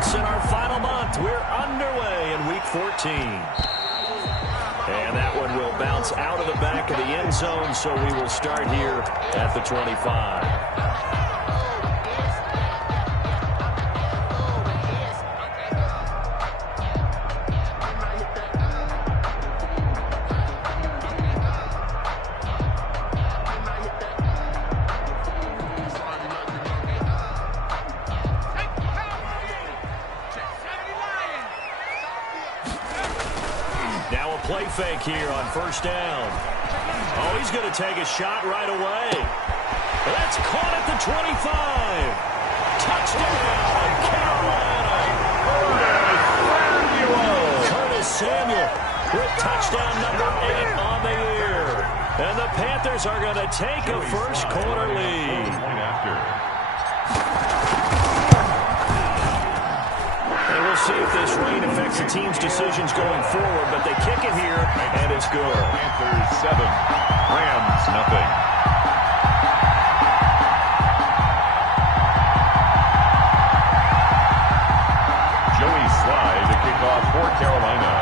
folks, in our final month. We're underway in Week 14. And that one will bounce out of the back of the end zone, so we will start here at the 25. Play fake here on first down. Oh, he's going to take a shot right away. That's caught at the 25. Touchdown, Carolina. Curtis Samuel with touchdown number 8 on the year. And the Panthers are going to take a first quarter lead. And we'll see if this rain affects the team's decisions going forward, but they kick it here, and it's good. Panthers 7, Rams nothing. Joey Sly to kick off for Carolina.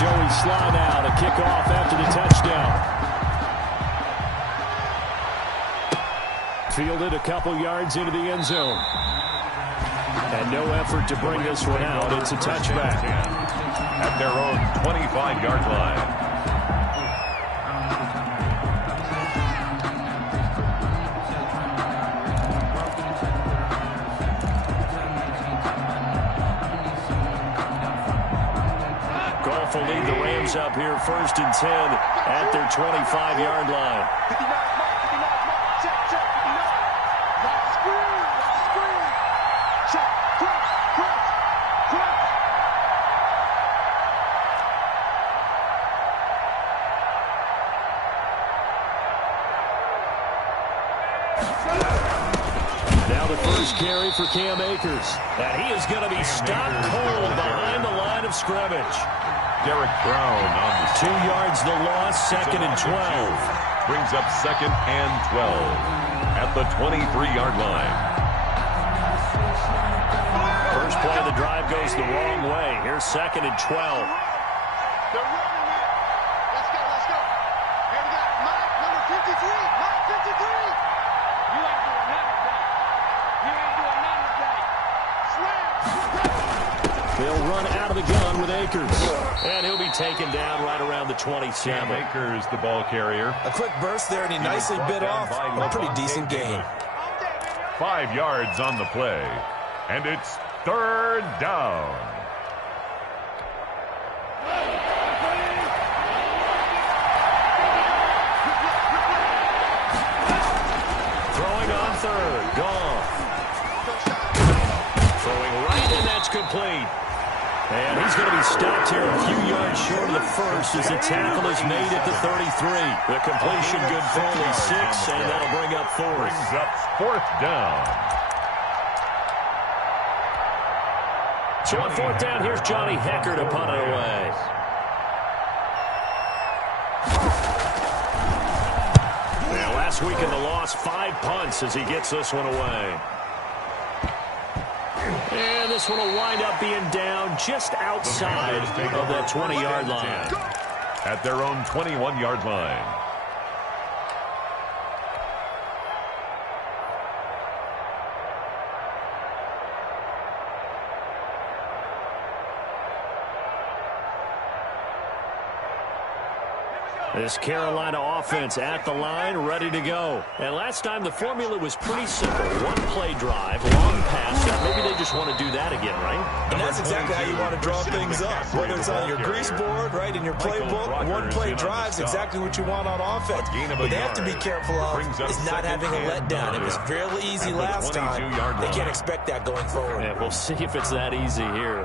Joey Sly now to kick off after the touchdown. Fielded a couple yards into the end zone. And no effort to bring this one out. It's a touchback. At their own 25-yard line. Goff will lead the Rams up here first and 10 at their 25-yard line. Now the first carry for Cam Akers. And he is going to be stopped cold behind the line of scrimmage. Derek Brown on the 2 yards the loss, second and 12. Brings up second and 12 at the 23-yard line. First play of the drive goes the wrong way. Here's second and 12. They'll run out of the gun with Akers. And he'll be taken down right around the 27. Akers, the ball carrier. A quick burst there, and he nicely bit off a pretty decent gain. 5 yards on the play. And it's third down. Throwing on third. Goff. Throwing right, and that's complete. And he's going to be stopped here a few yards short of the first as the tackle is made at the 33. The completion good for only 6, and that'll bring up fourth. Brings up fourth down. So on fourth down, here's Johnny Hecker to punt it away. Now, last week in the loss, 5 punts as he gets this one away. And this one will wind up being down just outside of that 20-yard line. At their own 21-yard line. This Carolina offense at the line, ready to go. And last time the formula was pretty simple. One play drive, long pass. Maybe they just want to do that again, right? And that's exactly how you want to draw things up. Whether it's on your grease board, right, in your playbook, one play drive's exactly what you want on offense. What they have to be careful of is not having a letdown. It was fairly easy last time. They can't expect that going forward. Yeah, we'll see if it's that easy here.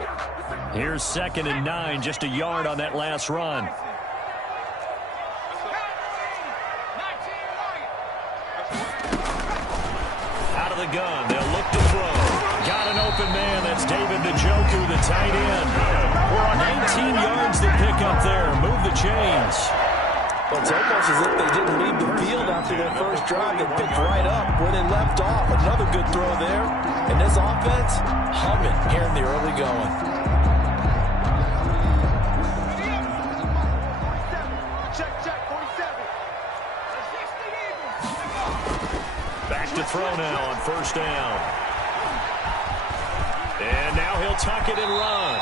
Here's second and 9, just a yard on that last run. The gun. They'll look to throw. Got an open man. That's David Njoku, the tight end. 19 yards to pick up there. Move the chains. Well, it's almost as if they didn't leave the field after their first drive. They picked right up where they left off. Another good throw there. And this offense, humming here in the early going. Back to throw now on first down. And now he'll tuck it and run.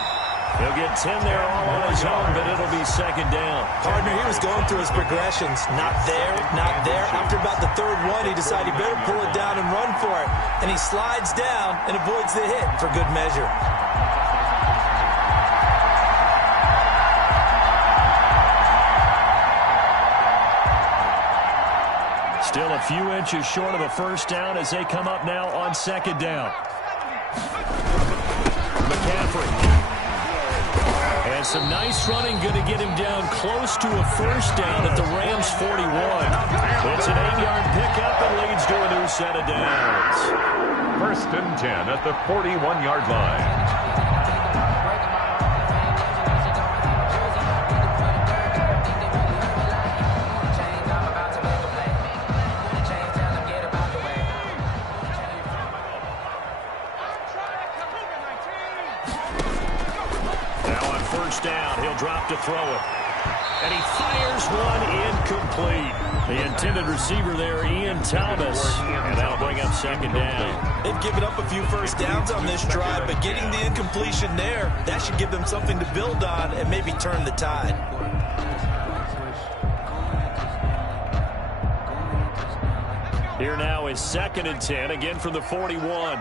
He'll get 10 there all on his own, but it'll be second down. Partner, he was going through his progressions. Not there, not there. After about the third one, he decided he better pull it down and run for it. And he slides down and avoids the hit for good measure. Still a few inches short of a first down as they come up now on second down. McCaffrey. And some nice running, going to get him down close to a first down at the Rams' 41. It's an 8-yard pickup and leads to a new set of downs. First and 10 at the 41-yard line. Down, he'll drop to throw it. And he fires one incomplete. The intended receiver there, Ian Thomas. And that'll bring up second down. They've given up a few first downs on this drive, but getting the incompletion there, that should give them something to build on and maybe turn the tide. Here now is second and 10, again from the 41.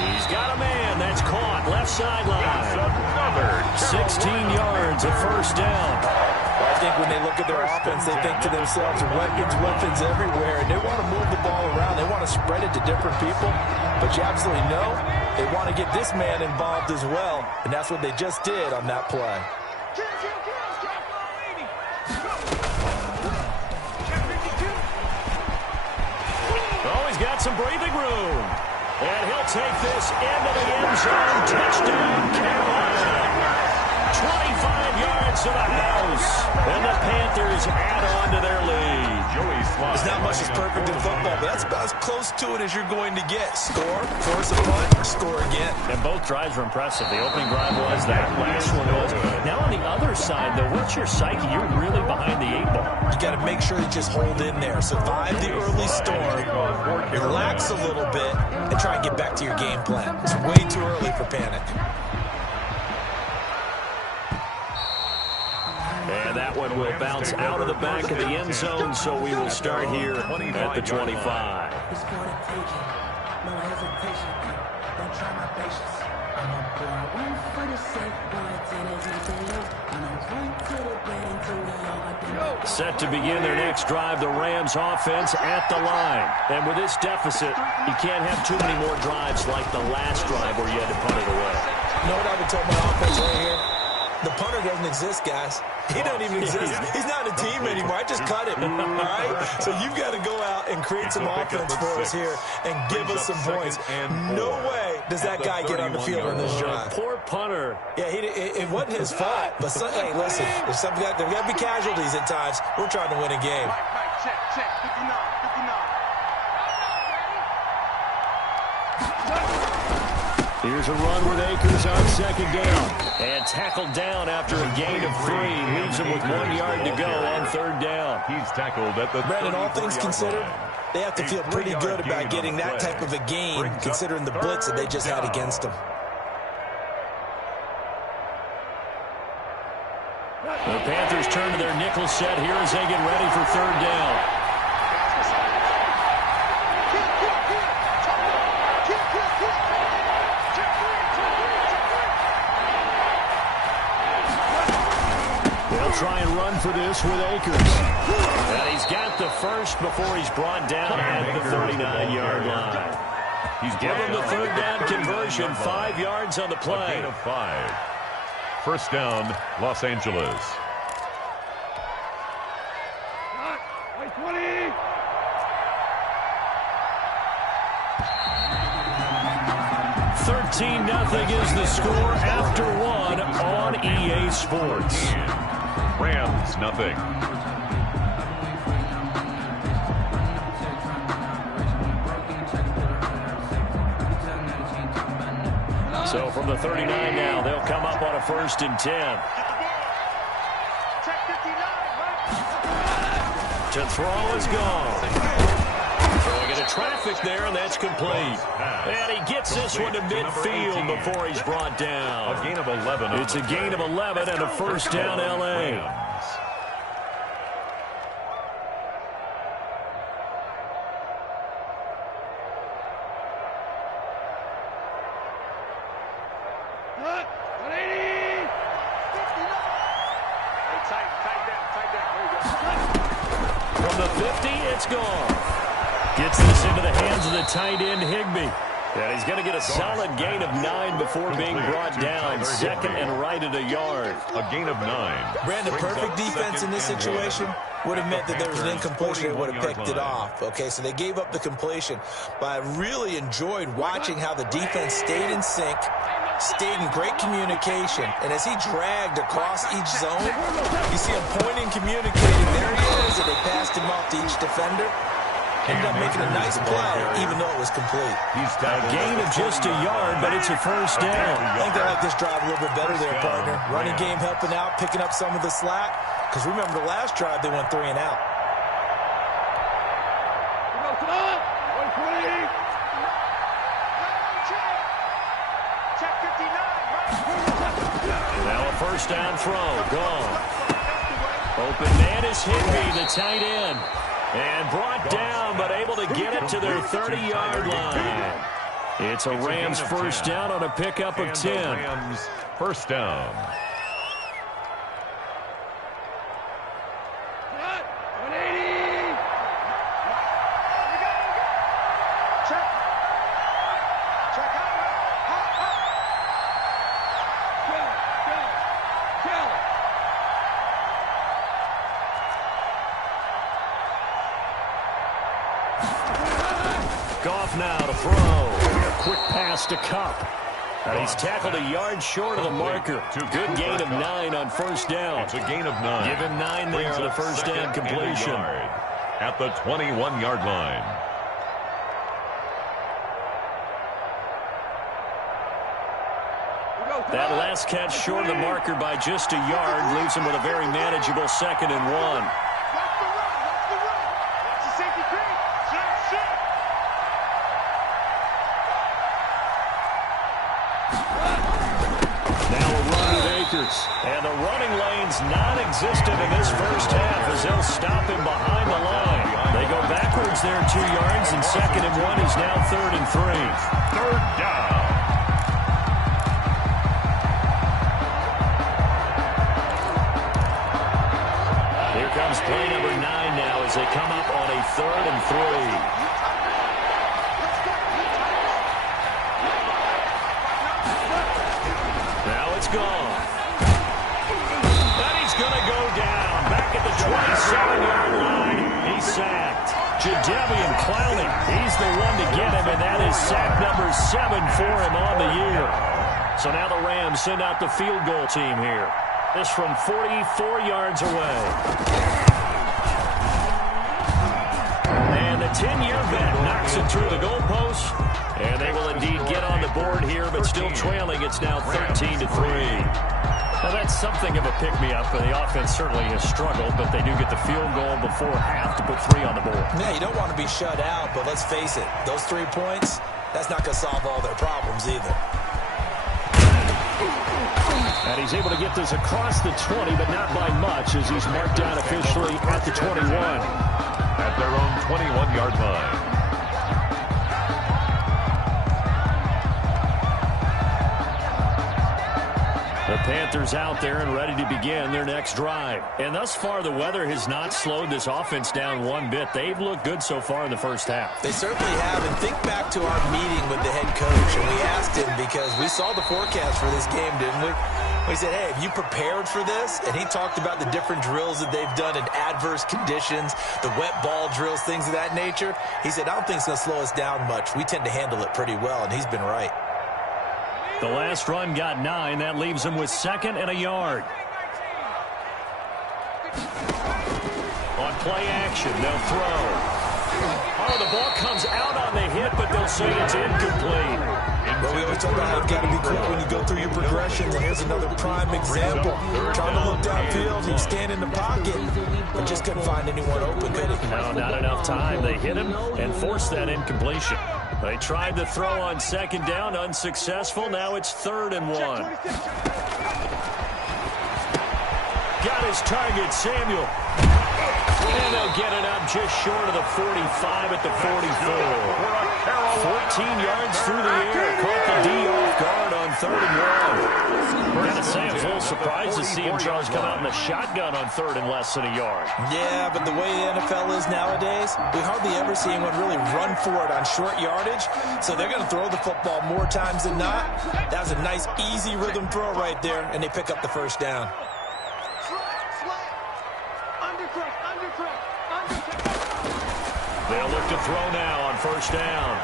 He's got a man. That's caught. Left sideline. 16 yards, a first down. Well, I think when they look at their offense, they think to themselves, weapons everywhere. And they want to move the ball around. They want to spread it to different people. But you absolutely know they want to get this man involved as well. And that's what they just did on that play. Oh, he's got some breathing room. And he'll take this into the end zone. Touchdown, Carolina. 25 yards to the house. And the Panthers add on to their lead. There's not much that's perfect in football, but that's about as close to it as you're going to get. Score, force a punt, or score again. And both drives were impressive. The opening drive was, that last one was. Now on the other side, though, what's your psyche? You're really behind the 8 ball. You got to make sure you just hold in there. Survive the early storm, relax a little bit, and try and get back to your game plan. It's way too early for panic. And that one will bounce out of the back of the end zone, so we will start here at the 25. Set to begin their next drive, the Rams offense at the line. And with this deficit, you can't have too many more drives like the last drive where you had to punt it away. You know what I would tell my offense right here? The punter doesn't exist, guys. He doesn't even exist. He's not a team anymore. I just cut him, all right? So you've got to go out and create some offense for us here and give us some points. No way does that guy get on the field on this drive. Poor punter. Yeah, it wasn't his fault. But, hey, listen, there's got to be casualties at times. We're trying to win a game. Check, 59, 59. Here's a run with Akers on second down. And tackled down after a gain of 3. Leaves him with 1 yard to go on third down. He's tackled at the Brandon, all things considered, they have to feel pretty good about getting that type of a gain, considering the blitz that they just had against them. The Panthers turn to their nickel set here as they get ready for third down. Try and run for this with Akers. And he's got the first before he's brought down at the 39-yard line. He's given the third down conversion, 5 yards on the play. Gain of 5. First down, Los Angeles. 13 17-0 is the score after one on EA Sports. Rams nothing. So from the 39 now, they'll come up on a 1st and 10. To throw is gone. Throwing into traffic there, and that's complete. And he gets this one to midfield before he's brought down. A gain of 11. It's a gain of 11 and a 1st down, L.A. From the 50, it's gone. Gets this into the hands of the tight end, Higbee. And he's going to get a solid gain of 9 before being brought down. 2nd and right at a yard. A gain of 9. Brandon, perfect defense in this situation would have meant that there was an incompletion. They would have picked it off. Okay, so they gave up the completion. But I really enjoyed watching how the defense stayed in sync, stayed in great communication. And as he dragged across each zone, you see him pointing, communicating. There he is, and they passed him off to each defender. Ended up making a nice play, even though it was complete. A gain of just a yard, but it's a 1st down. I think they like this drive a little bit better there, partner. Running game helping out, picking up some of the slack. Because remember, the last drive, they went 3 and out. Now a 1st down throw, gone. Open man is Higbee, the tight end. And brought down, but able to get it to their 30-yard line. It's a Rams 1st down on a pickup of 10. Rams 1st down. Goff now to throw. A quick pass to Kupp. And he's tackled a yard short of the marker. Good gain of 9 on 1st down. It's a gain of 9. Give him 9 there on the 1st down completion. At the 21-yard line. That last catch short of the marker by just a yard leaves him with a very manageable 2nd and 1. And the running lane's non-existent in this 1st half as they'll stop him behind the line. They go backwards there 2 yards, and 2nd and 1 is now 3rd and 3. 3rd down. Here comes play number 9 now as they come up on a 3rd and 3. Now it's gone. Going to go down back at the 27-yard line. He's sacked. Jadeveon Clowney, he's the one to get him, and that is sack number 7 for him on the year. So now the Rams send out the field goal team here. This from 44 yards away. And the 10-year vet knocks it through the goalpost, and they will indeed get on the board here, but still trailing. It's now 13-3. Now, that's something of a pick-me-up, and the offense certainly has struggled, but they do get the field goal before half to put 3 on the board. Yeah, you don't want to be shut out, but let's face it, those 3 points, that's not going to solve all their problems either. And he's able to get this across the 20, but not by much, as he's marked down officially at the 21. At their own 21-yard line. The Panthers out there and ready to begin their next drive. And thus far, the weather has not slowed this offense down one bit. They've looked good so far in the 1st half. They certainly have. And think back to our meeting with the head coach. And we asked him, because we saw the forecast for this game, didn't we? We said, hey, have you prepared for this? And he talked about the different drills that they've done in adverse conditions, the wet ball drills, things of that nature. He said, I don't think it's going to slow us down much. We tend to handle it pretty well, and he's been right. The last run got 9. That leaves him with 2nd and a yard. On play action, they'll throw. Oh, the ball comes out on the hit, but they'll say it's incomplete. Well, we always talk about how you've got to be quick when you go through your progressions, and here's another prime example. Trying to look downfield, he was standing in the pocket, but just couldn't find anyone open, could he? No, not enough time. They hit him and forced that incompletion. They tried to throw on 2nd down, unsuccessful. Now it's 3rd and 1. Got his target, Samuel. And they'll get it up just short of the 45 at the 44. 14 yards through the air. Caught the D off guard on 3rd and 1. Gotta say, I was a little surprised to see him Charles come out in the shotgun on 3rd and less than a yard. Yeah, but the way the NFL is nowadays, we hardly ever see anyone really run for it on short yardage. So they're going to throw the football more times than not. That was a nice, easy rhythm throw right there, and they pick up the 1st down. They'll look to throw now on 1st down.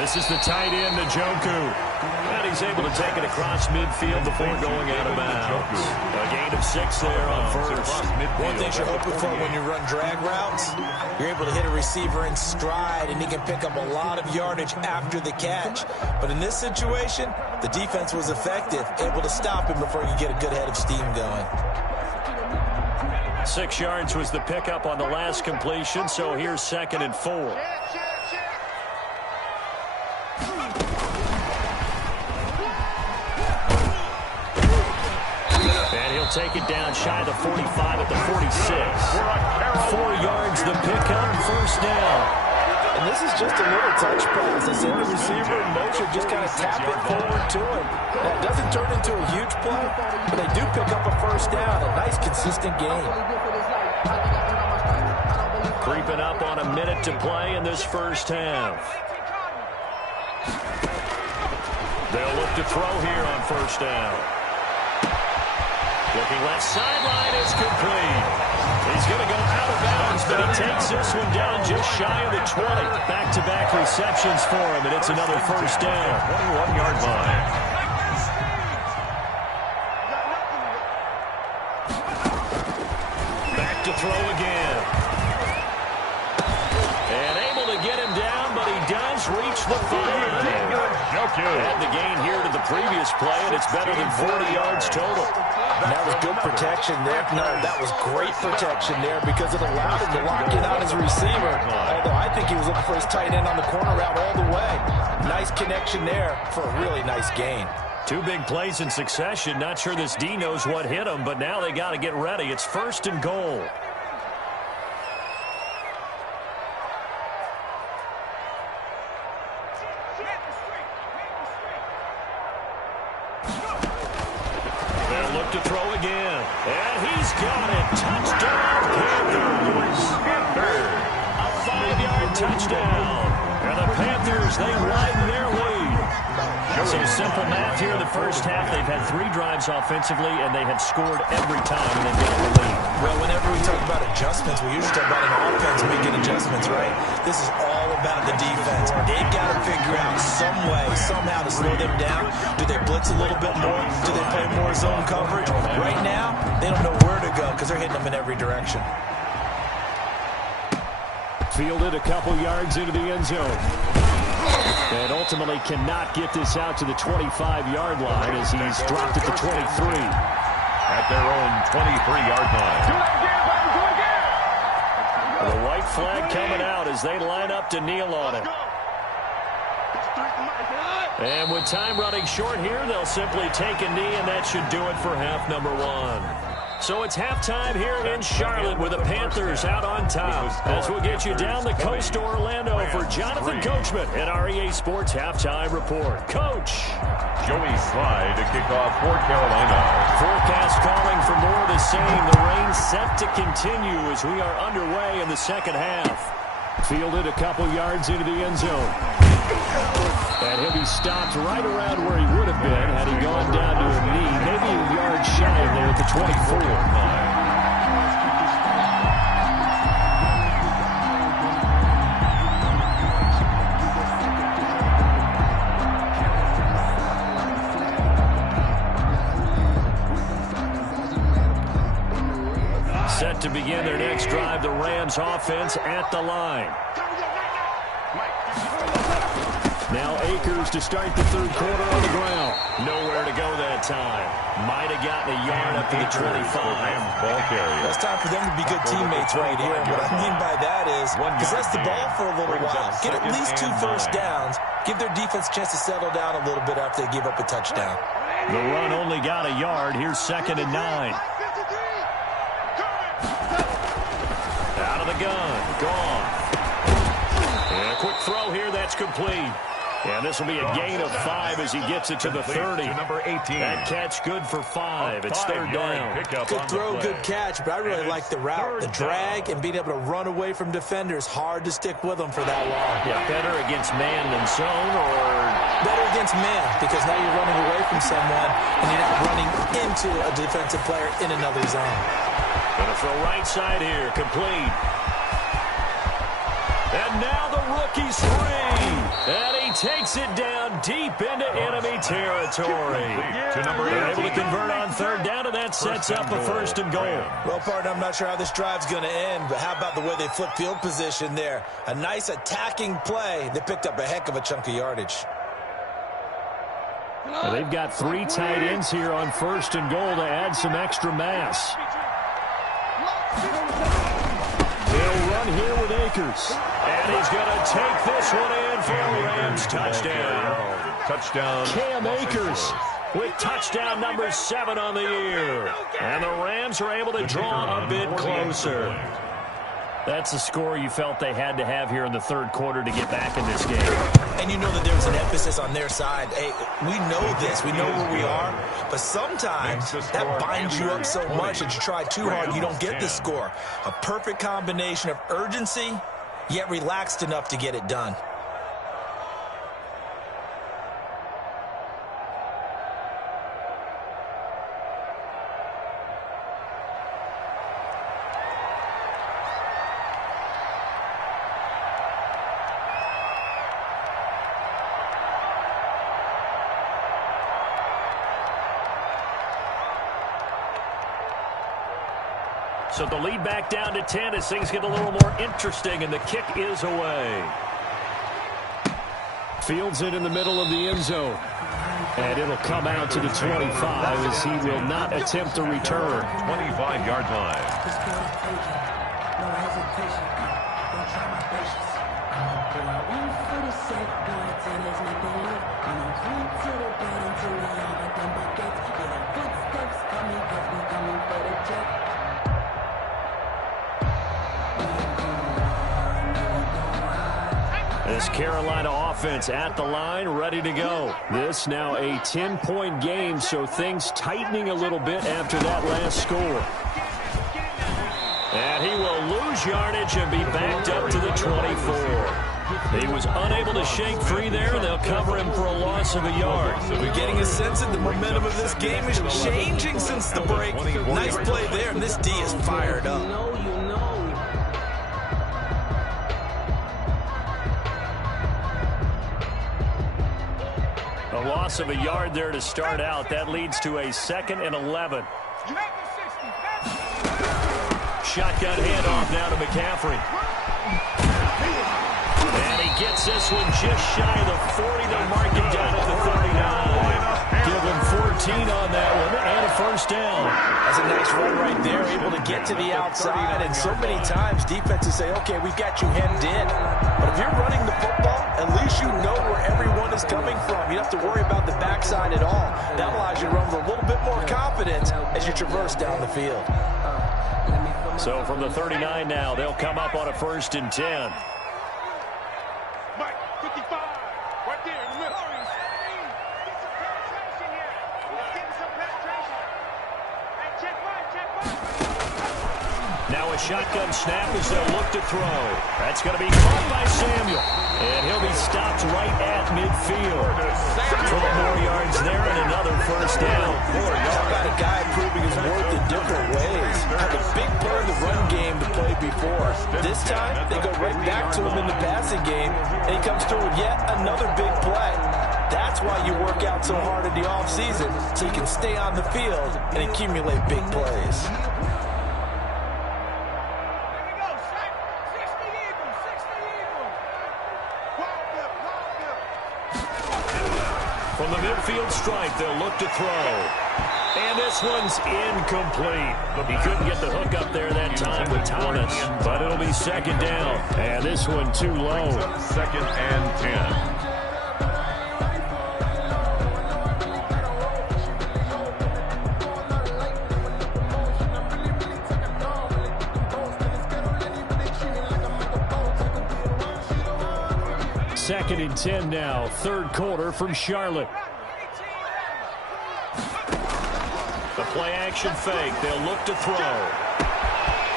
This is the tight end, Njoku. And he's able to take it across midfield before going out of bounds. A gain of 6 there on 1st. One thing you're hoping for when you run drag routes, you're able to hit a receiver in stride, and he can pick up a lot of yardage after the catch. But in this situation, the defense was effective, able to stop him before you get a good head of steam going. 6 yards was the pickup on the last completion, so here's 2nd and 4. And he'll take it down shy of the 45 at the 46. 4 yards the pickup, 1st down. And this is just a little touch pass. They send the receiver in motion, just kind of tap it forward to him. Now, it doesn't turn into a huge play, but they do pick up a 1st down. A nice, consistent game. Creeping up on a minute to play in this 1st half. They'll look to throw here on 1st down. Looking left sideline is complete. He's going to go out of bounds, but he takes this one down just shy of the 20. Back-to-back receptions for him, and it's another 1st down. 21-yard line. Back to throw again. And able to get him down, but he does reach the 5. And the gain here to the previous play, and it's better than 40 yards total. And that was good protection there. No, that was great protection there because it allowed him to lock in on his receiver. Although I think he was looking for his tight end on the corner route all the way. Nice connection there for a really nice gain. 2 big plays in succession. Not sure this D knows what hit him, but now they got to get ready. It's 1st and goal. To throw again, and he's got it. Touchdown, Panthers. A 5-yard touchdown, and the Panthers, they widen their lead. So simple math here in the 1st half. They've had 3 drives offensively, and they have scored every time, and they've got the lead. Well, whenever we talk about adjustments, we usually talk about an offense making adjustments, right? This is all about the defense. They've got to figure out some way, somehow to slow them down. Do they blitz a little bit more? Do they play more zone coverage? Right now, they don't know where to go because they're hitting them in every direction. Fielded a couple yards into the end zone. And ultimately cannot get this out to the 25-yard line as he's dropped at the 23. At their own 23-yard line. The white flag coming out as they line up to kneel on it. And with time running short here, they'll simply take a knee, and that should do it for half number 1. So it's halftime here in Charlotte with the Panthers out on top. As we'll get you down the coast to Orlando for Jonathan Coachman at our EA Sports Halftime Report. Coach. Joey Slye to kick off for Carolina. Forecast calling for more of the same. The rain set to continue as we are underway in the 2nd half. Fielded a couple yards into the end zone. And he'll be stopped right around where he would have been had he gone down to a knee, maybe a yard shy of there at the 24. Set to begin their next drive, the Rams offense at the line. Now Akers to start the third quarter on the ground. Nowhere to go that time. Might have gotten a yard up to the 25. It's time for them to be good teammates right here. What I mean by that is possess the ball for a little while. Get at least 2 first downs. Give their defense a chance to settle down a little bit after they give up a touchdown. The run only got a yard. Here's 2nd and 9. Out of the gun. Gone. And a quick throw here. That's complete. And this will be a gain of 5 as he gets it to the 30. Number 18. That catch good for 5. It's 3rd down. Good throw, good catch, but I really like the route, the drag, and being able to run away from defenders. Hard to stick with them for that long. Yeah, better against man than zone, or better against man, because now you're running away from someone and you're not running into a defensive player in another zone. Gonna throw right side here, complete. And now the rookie's free. And he takes it down deep into enemy territory. They're able to convert on 3rd down, and that sets up a 1st and goal. Well, partner, I'm not sure how this drive's going to end, but how about the way they flip field position there? A nice attacking play. They picked up a heck of a chunk of yardage. Well, they've got 3 tight ends here on 1st and goal to add some extra mass. They'll run here with Akers. And he's going to take this one in for a Rams touchdown. Cam Akers with touchdown number 7 on the year. And the Rams are able to draw a bit closer. That's the score you felt they had to have here in the 3rd quarter to get back in this game. And you know that there's an emphasis on their side. Hey, we know this. We know where we are. But sometimes that binds you up so much that you try too hard, you don't get the score. A perfect combination of urgency, yet relaxed enough to get it done. So the lead back down to 10 as things get a little more interesting, and the kick is away. Fields it in the middle of the end zone. And it'll come out to the 25 as he will not attempt a return. 25-yard line. This Carolina offense at the line, ready to go. This now a 10-point game, so things tightening a little bit after that last score. And he will lose yardage and be backed up to the 24. He was unable to shake free there, and they'll cover him for a loss of a yard. We're getting a sense that the momentum of this game is changing since the break. Nice play there, and this D is fired up. A loss of a yard there to start out. That leads to a 2nd and 11. Shotgun handoff now to McCaffrey. And he gets this one just shy of the 40. They'll mark it down at the 39. Give him 14 on that one and a 1st down. That's a nice run right there, able to get to the outside. And so many times defenses say, okay, we've got you hemmed in. But if you're running the football, at least you know where everyone is coming from. You don't have to worry about the backside at all. That allows you to run with a little bit more confidence as you traverse down the field. So from the 39 now, they'll come up on a 1st and 10. Mike, 55, right there in the middle. Get some penetration here. Get some penetration. Hey, check one. Now a shotgun snap as they'll look to throw. That's going to be caught by Samuel. And he'll be stopped right at midfield. 12 more yards there and another 1st down. Talk about a guy proving his worth in different ways. Had a big play in the run game to play before. This time, they go right back to him in the passing game, and he comes through with yet another big play. That's why you work out so hard in the offseason, so you can stay on the field and accumulate big plays. From the midfield stripe, they'll look to throw. And this one's incomplete. He couldn't get the hook up there that time with Thomas, but it'll be second down. And this one too low. Second and 10. Second and 10 now, third quarter from Charlotte. The play action fake. They'll look to throw.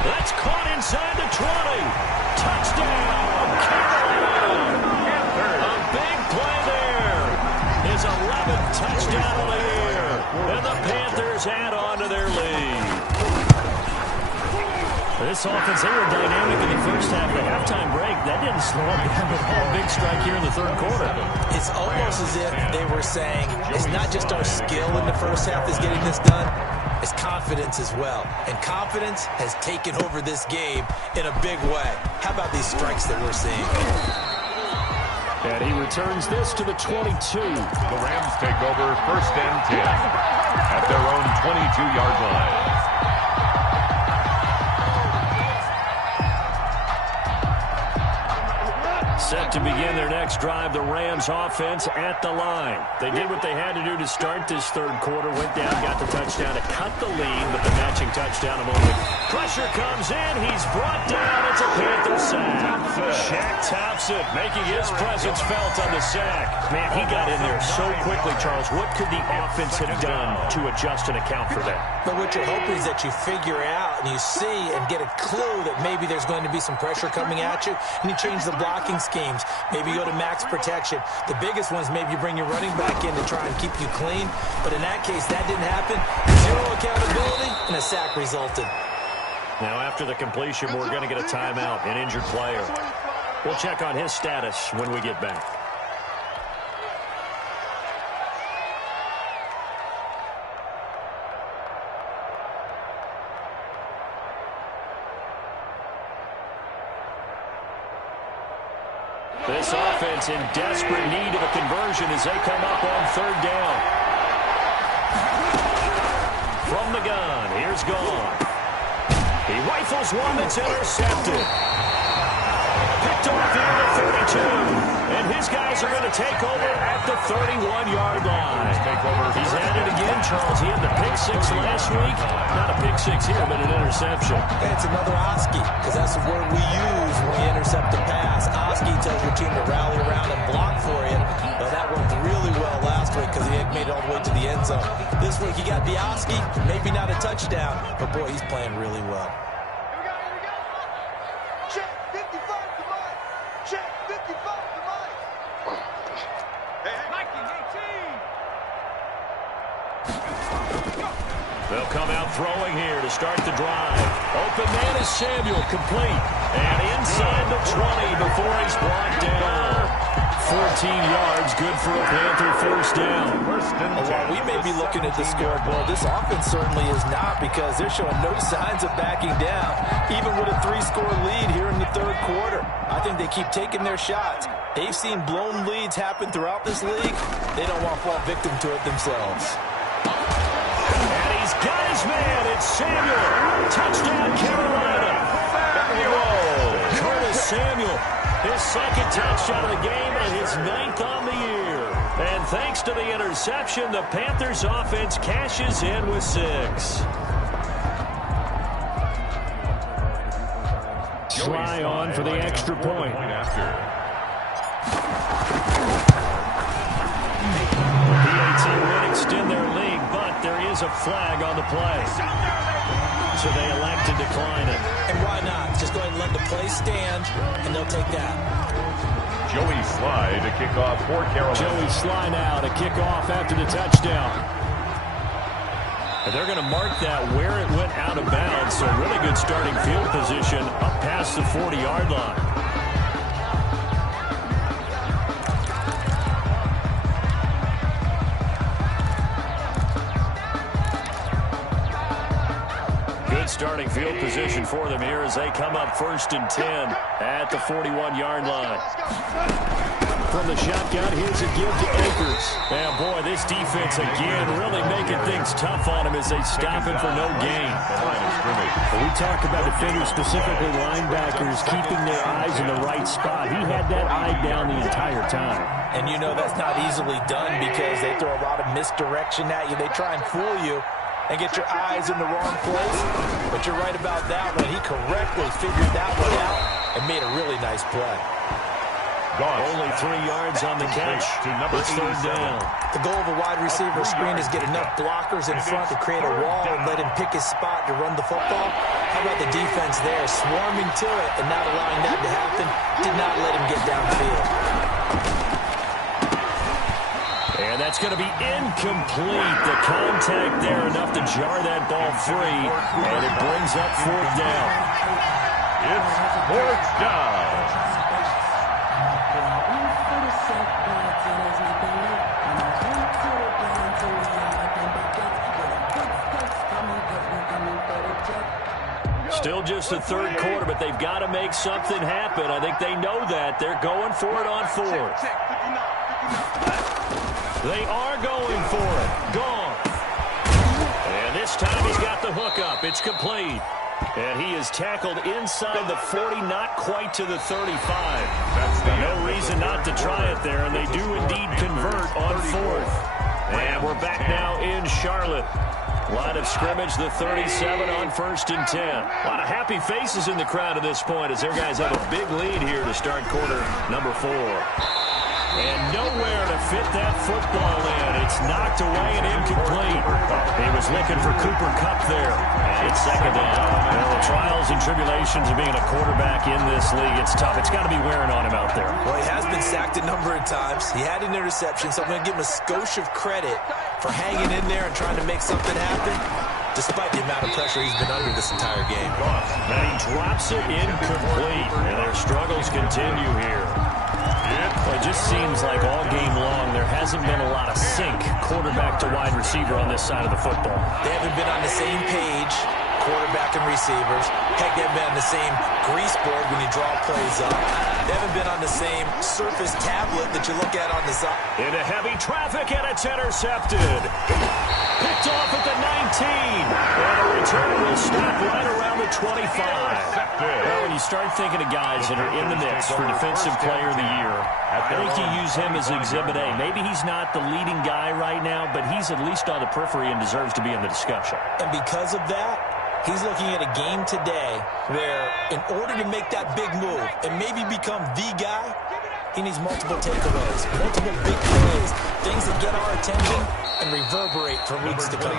That's caught inside the 20. Touchdown, Carolina. A big play there. His 11th touchdown of the year. And the Panthers add on to their lead. This offense, they were dynamic in the first half. The halftime break, that didn't slow them down at all. Big strike here in the third quarter. It's almost as if they were saying, it's not just our skill in the first half that's getting this done, it's confidence as well. And confidence has taken over this game in a big way. How about these strikes that we're seeing? And he returns this to the 22. The Rams take over first and 10 at their own 22-yard line. Set to begin their next drive, the Rams offense at the line. They did what they had to do to start this third quarter, went down, got the touchdown to cut the lead, but the matching touchdown of only. Pressure comes in, he's brought down, it's a Panther sack. Shaq Thompson making his presence felt on the sack. Man, he got in there so quickly, Charles. What could the offense have done to adjust and account for that? But what you're hoping is that you figure out and you see and get a clue that maybe there's going to be some pressure coming at you, and you change the blocking schemes. Maybe you go to max protection. The biggest ones, maybe you bring your running back in to try and keep you clean. But in that case, that didn't happen. Zero accountability, and a sack resulted. Now, after the completion, we're going to get a timeout, an injured player. We'll check on his status when we get back. This offense in desperate need of a conversion as they come up on third down. From the gun, here's Gone. He rifles one that's intercepted. Picked off here at 32. And his guys are going to take over at the 31-yard line. He's at it again, Charles. He had the pick six last week. Not a pick six here, but an interception. And it's another Oski, because that's the word we use when we intercept a pass. Oski tells your team to rally around and block for you. But that worked really well last week because he made it all the way to the end zone. This week, you got the Oski, maybe not a touchdown, but boy, he's playing really well. Here we go. Check 55 to Mike. Check 55 to Mike. Hey, Mikey, 18. They'll come out throwing here to start the drive. Open man is Samuel, complete. And inside the 20 before he's brought down. 14 yards, good for a Panther first down. While we may be looking at the scoreboard, this offense certainly is not, because they're showing no signs of backing down, even with a 3-score lead here in the third quarter. I think they keep taking their shots. They've seen blown leads happen throughout this league. They don't want to fall victim to it themselves. And he's got his man. It's Samuel. Touchdown, Carolina. Whoa. Curtis Samuel. His second touchdown of the game and his 9th on the year. And thanks to the interception, the Panthers offense cashes in with 6. Sly on for the extra point. The PAT would extend their lead, but there is a flag on the play. So they elect to decline it. And why not? Just go ahead and let the play stand, and they'll take that. Joey Sly to kick off for Carolina. Joey Sly now to kick off after the touchdown. And they're going to mark that where it went out of bounds. So really good starting field position up past the 40-yard line. Starting field position for them here as they come up 1st and 10 at the 41-yard line. From the shotgun, here's a give to Akers. And boy, this defense again really making things tough on him as they stop him for no gain. Well, we talk about defenders, specifically linebackers, keeping their eyes in the right spot. He had that eye down the entire time. And you know that's not easily done because they throw a lot of misdirection at you. They try and fool you and get your eyes in the wrong place. But you're right about that one. He correctly figured that one out and made a really nice play. Only 3 yards on the catch. It's third down. The goal of a wide receiver screen is get enough blockers in front to create a wall and let him pick his spot to run the football. How about the defense there, swarming to it and not allowing that to happen? Did not let him get downfield. And that's going to be incomplete. The contact there enough to jar that ball free, and it brings up fourth down. It's fourth down. Still just the third quarter, but they've got to make something happen. I think they know that. They're going for it on fourth. They are going for it. Gone. And this time he's got the hook up. It's complete. And he is tackled inside the 40, not quite to the 35. No reason not to try it there, and they do indeed convert on fourth. And we're back now in Charlotte. Line of scrimmage, the 37 on 1st and 10. A lot of happy faces in the crowd at this point as their guys have a big lead here to start quarter number 4. And nowhere to fit that football in. It's knocked away and incomplete. He was looking for Cooper Kupp there. And it's second down. Well, the trials and tribulations of being a quarterback in this league, it's tough. It's got to be wearing on him out there. Well, he has been sacked a number of times. He had an interception, so I'm going to give him a skosh of credit for hanging in there and trying to make something happen, despite the amount of pressure he's been under this entire game. And he drops it incomplete, and their struggles continue here. Well, it just seems like all game long there hasn't been a lot of sync quarterback to wide receiver on this side of the football. They haven't been on the same page, quarterback and receivers. Heck, they haven't been on the same grease board when you draw plays up. They haven't been on the same Surface tablet that you look at on the side. Into heavy traffic, and it's intercepted. Picked off at the 19. And a return will stop right around the 25. Well, when you start thinking of guys that are in the mix for Defensive Player of the Year, I think you use him as Exhibit A. Maybe he's not the leading guy right now, but he's at least on the periphery and deserves to be in the discussion. And because of that, he's looking at a game today where in order to make that big move and maybe become the guy, he needs multiple takeaways, multiple big plays, things that get our attention and reverberate for weeks to come.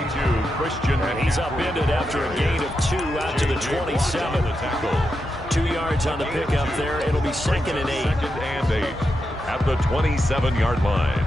And he's upended after a gain of 2 out to the 27. 2 yards on the pickup there. It'll be second and 8. Second and 8 at the 27-yard line.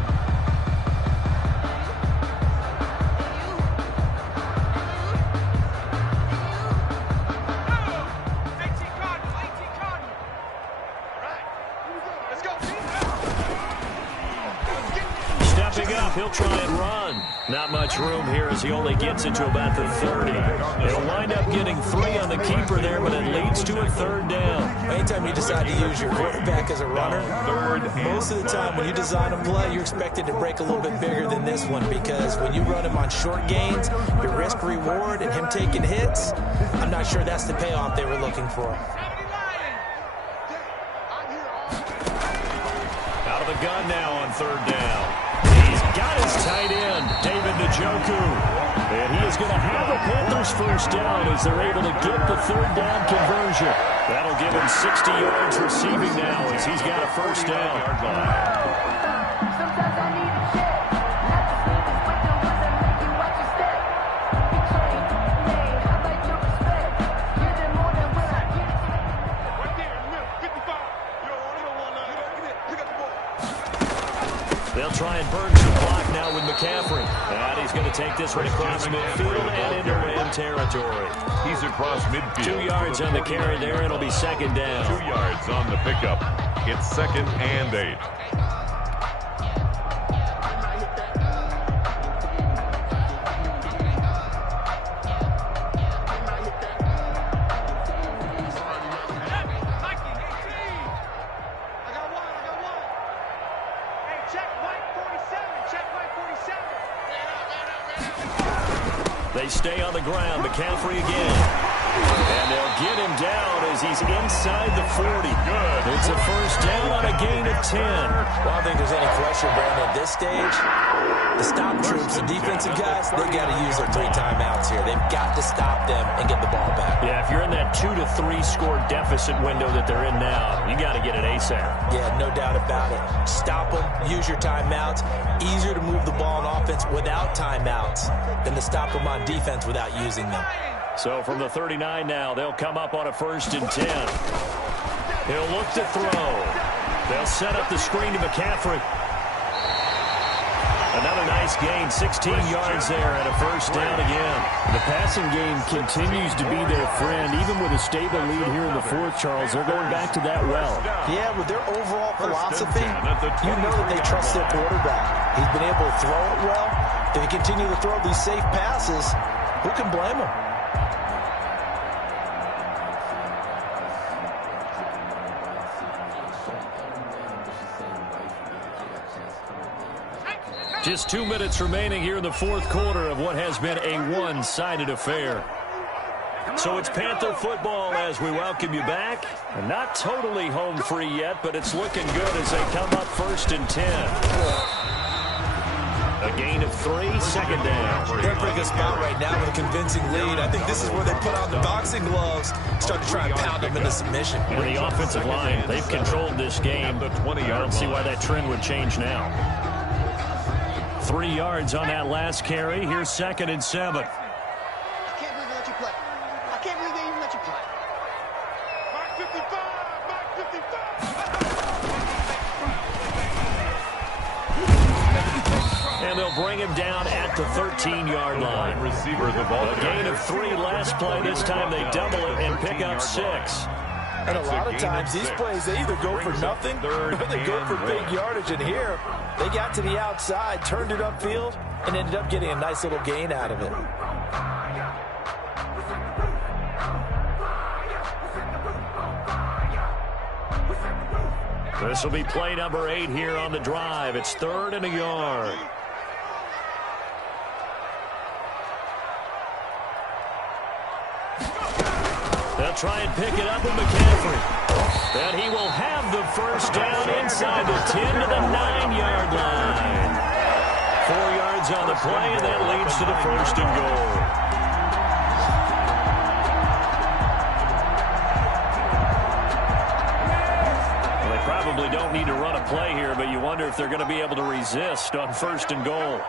He'll try and run. Not much room here as he only gets it to about the 30. It'll wind up getting 3 on the keeper there, but it leads to a third down. Anytime you decide to use your quarterback as a runner, most of the time when you design a play, you're expected to break a little bit bigger than this one because when you run him on short gains, your risk-reward and him taking hits, I'm not sure that's the payoff they were looking for. Out of the gun now on third down. Got his tight end, David Njoku. And he is going to have the Panthers first down as they're able to get the third down conversion. That'll give him 60 yards receiving now as he's got a first down. They'll try and burn some clock now with McCaffrey. And he's going to take this one across midfield and into Ram territory. He's across midfield. 2 yards on the carry there. It'll be second down. 2 yards on the pickup. It's second and 8. They stay on the ground. McCaffrey again. And they'll get him down as he's inside the 40. Good. It's a first down on a gain of 10. Well, I don't think there's any question, Brandon, at this stage. The stop troops, the defensive guys, they got to use their 3 timeouts here. They've got to stop them and get the ball back. Yeah, if you're in that 2 to 3 score deficit window that they're in now, you got to get it ASAP. Yeah, no doubt about it. Stop them, use your timeouts. Easier to move the ball on offense without timeouts than to stop them on defense without using them. So from the 39 now, they'll come up on a 1st and 10. He'll look to throw. They'll set up the screen to McCaffrey. Another nice gain, 16 yards there and a first down again. The passing game continues to be their friend. Even with a stable lead here in the 4th, Charles, they're going back to that well. Yeah, with their overall philosophy, you know that they trust their quarterback. He's been able to throw it well. If they continue to throw these safe passes, who can blame them? Just 2 minutes remaining here in the 4th quarter of what has been a one-sided affair. So it's Panther football as we welcome you back. And not totally home free yet, but it's looking good as they come up 1st and 10. A gain of 3, 2nd down. They're in a pretty good spot right now with a convincing lead. I think this is where they put on the boxing gloves, start to try and pound them into submission. And the offensive line, they've controlled this game. I don't see why that trend would change now. 3 yards on that last carry. Here's 2nd and 7. I can't believe they let you play. I can't believe they even let you play. Mark 55! Mark 55! And they'll bring him down at the 13-yard line. Receiver, the ball. A gain of 3 last play. This time they double it and pick up 6. And a lot of times these plays, they either go for nothing or they go for big yardage. And here, they got to the outside, turned it upfield, and ended up getting a nice little gain out of it. This will be play number 8 here on the drive. It's 3rd and a yard. They'll try and pick it up with McCaffrey. And he will have the first down inside the 10 to the 9-yard line. 4 yards on the play, and that leads to the 1st and goal. Well, they probably don't need to run a play here, but you wonder if they're going to be able to resist on 1st and goal.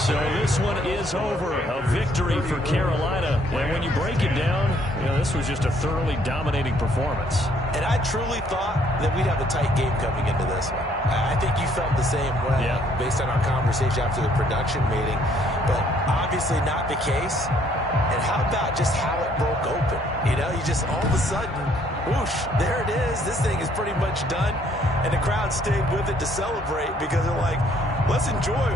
So this one is over. A victory for Carolina. And when you break it down, you know, this was just a thoroughly dominating performance. And I truly thought that we'd have a tight game coming into this one. I think you felt the same way based on our conversation after the production meeting. But obviously not the case. And how about just how it broke open? You know, you just all of a sudden, whoosh, there it is. This thing is pretty much done. And the crowd stayed with it to celebrate because they're like, let's enjoy